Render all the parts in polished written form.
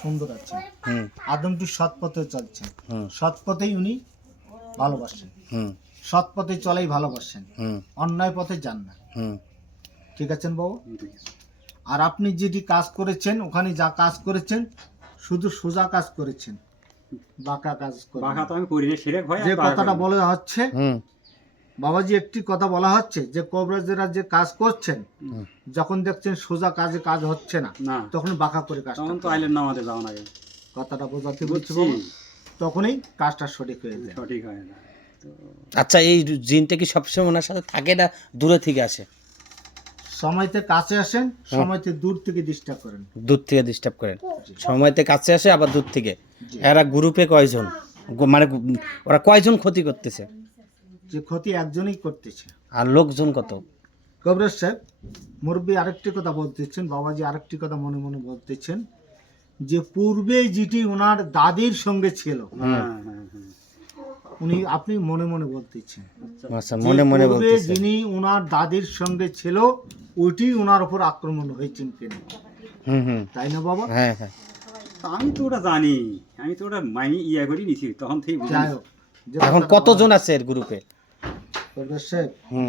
সুন্দর আছেন, আদমটি সৎ পথে চলছেন, সৎ পথেই উনি ভালোবাসেন, সৎ পথে চলেই ভালোবাসেন, অন্যায় পথে যান না। ঠিক আছেন বাবু? আর আপনি যেটি কাজ করেছেন, ওখানে যা কাজ করেছেন শুধু সোজা কাজ করেছেন, বাঁকা কাজ যে কথাটা বলা হচ্ছে বাবাজি, একটি কথা বলা হচ্ছে যে কবিরাজেরা যে কাজ করছেন, যখন দেখছেন সোজা কাজে কাজ হচ্ছে না, তখন বাঁকা করে কাজ, কথাটা বোঝাতে বলছি বাবা, তখনই কাজটা সঠিক হয়ে যায়। আচ্ছা, এই জিনটা কি সবসময় ওনার সাথে থাকে না দূরে থেকে আসে? সময়তে কাছে আসেন, সময়তে দূর থেকে ডিস্টার্ব করেন। দূর থেকে ডিস্টার্ব করেন, সময়তে কাছে আসে আবার দূর থেকে। এরা গ্রুপে কয়জন, মানে ওরা কয়জন ক্ষতি করতেছে? যে ক্ষতি একজনই করতেছে। আর লোকজন কত? কবিরাজ সাহেব, মুরব্বী আরেকটি কথা বলতেছেন, বাবাজি আরেকটি কথা মনে মনে বলতেছেন, যে পূর্বে যেটি ওনার দাদির সঙ্গে ছিল, উনি আপনি মনে মনে বলতেছেন, আচ্ছা, মনে মনে বলতেছেন যিনি ওনার দাদির সঙ্গে ছিল ওইটি ওনার উপর আক্রমণ হয়েছেন কিনা, তাই না বাবা? হ্যাঁ হ্যাঁ, আমি তো ওটা জানি, আমি তো ওটা মাইনি ইয়া করি নিছি তখন থেকে। যাই হোক, এখন কতজন আছে এর গ্রুপে?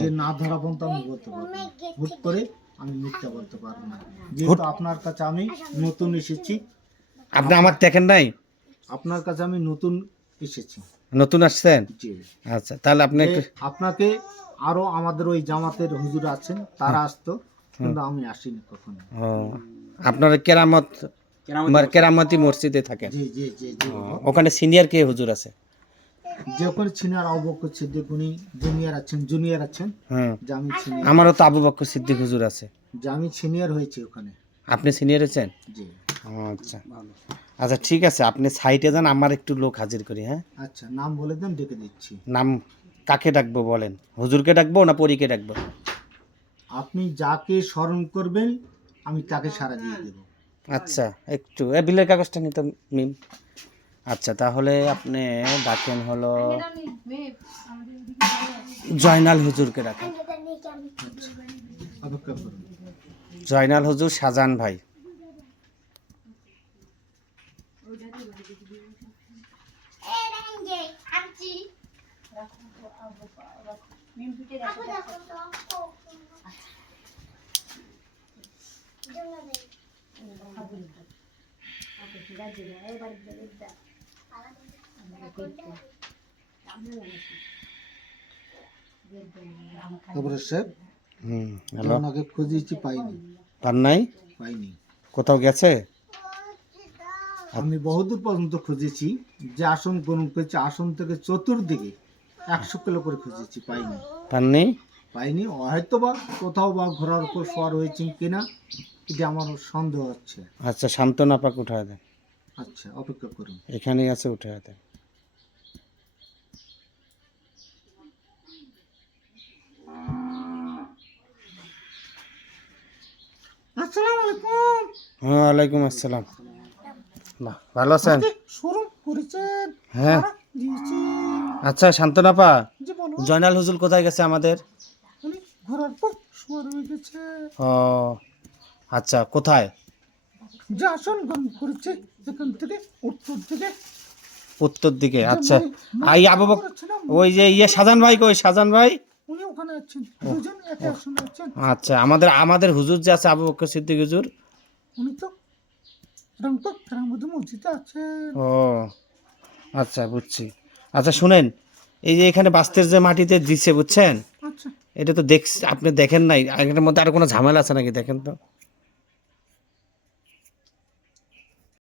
যে না ধরা পর্যন্ত আমি বলতে পারবো না, হুট করে আমি মিথ্যা বলতে পারবো না, যেহেতু আপনার কাছে আমি নতুন এসেছি। আপনি আমার দেখেন নাই? আপনার কাছে আমি নতুন এসেছি। নতুন আসছেন? জি। আচ্ছা, তাহলে আপনি আপনাকে আরো আমাদের ওই জামাতের হুজুর আছেন, তারা আসতো, কিন্তু আমি আসিনি কখনো। আপনারা কেরামতি মসজিদে থাকেন? জি জি জি জি। ওখানে সিনিয়র কে হুজুর আছে? যে ওখানে সিনিয়র আবু বকর সিদ্দিক, উনি জুনিয়র আছেন, যে আমি সিনিয়র। আমারও তো আবু বকর সিদ্দিক হুজুর আছে, যে আমি সিনিয়র হয়েছি ওখানে। আপনি সিনিয়র আছেন? জি। আচ্ছা আচ্ছা, ঠিক আছে, আপনি সাইটে যান, আমার একটু লোক হাজির করি। হ্যাঁ, আচ্ছা, নাম বলে দেন, ডেকে দিচ্ছি। নাম কাকে ডাকবো বলেন? হুজুরকে ডাকবো না পরীকে ডাকবো? আপনি যাকে স্মরণ করবেন আমি তাকে সাড়া দিয়ে দেব। আচ্ছা, একটু বিলের কাগজটা নিতে মিম। আচ্ছা, তাহলে আপনি ডাকেন হলো জয়নাল হুজুরকে ডাকেন। অপেক্ষা করুন। জয়নাল হুজুর, শাহজাহান ভাই। হ্যালো, ওনাকে খুঁজেছি, পাইনি। পান নাই? পাইনি। কোথাও গেছে? আমি বহুদূর পর্যন্ত খুঁজেছি, যে আসন গ্রহণ করেছি আসন থেকে চতুর্দিকে 100 কিলো করে খুঁজেছি, পাইনি। পাননি? পাইনি, হয়তো বা কোথাও বা ঘোড়ার উপর সওয়ার হয়েছেন কিনা, এটা আমার সন্দেহ হচ্ছে। আচ্ছা, সান্ত্বনা পাক উঠায় দেন। আচ্ছা, অপেক্ষা করুন। এখানেই আছে, উঠায় দেন। আসসালামু আলাইকুম। ওয়ালাইকুম আসসালাম। বাহ, ভালো আছেন? শুরু করেছেন? হ্যাঁ। দিয়েছি। আচ্ছা, সান্ত্বনা পা, জি বলো। জয়নাল হুজুর কোথায় গেছে আমাদের? উনি ঘোড়ার উপর সওয়ার হয়ে গেছে। ও আচ্ছা, কোথায়? যে আসন গ্রহণ করেছে এখান থেকে উত্তর দিকে। উত্তর দিকে। আচ্ছা, এই আবু বকর, ওই যে শাহজাহান ভাই কই? শাহজাহান ভাই উনি ওখানে আছেন, দুজন একে আসনে আছেন। আচ্ছা, আমাদের হুজুর যে আছে আবু বকর সিদ্দিক হুজুর, উনি তো রংপুর কেরামতি মসজিদে আছেন। ও আচ্ছা, বুঝছি। আচ্ছা শুনেন, এই যে এখানে বাস্তের যে মাটিতে দিছে, বুঝছেন, আচ্ছা, এটা তো আপনি দেখেন নাই, এটার মধ্যে আর কোনো ঝামেলা আছে নাকি দেখেন তো।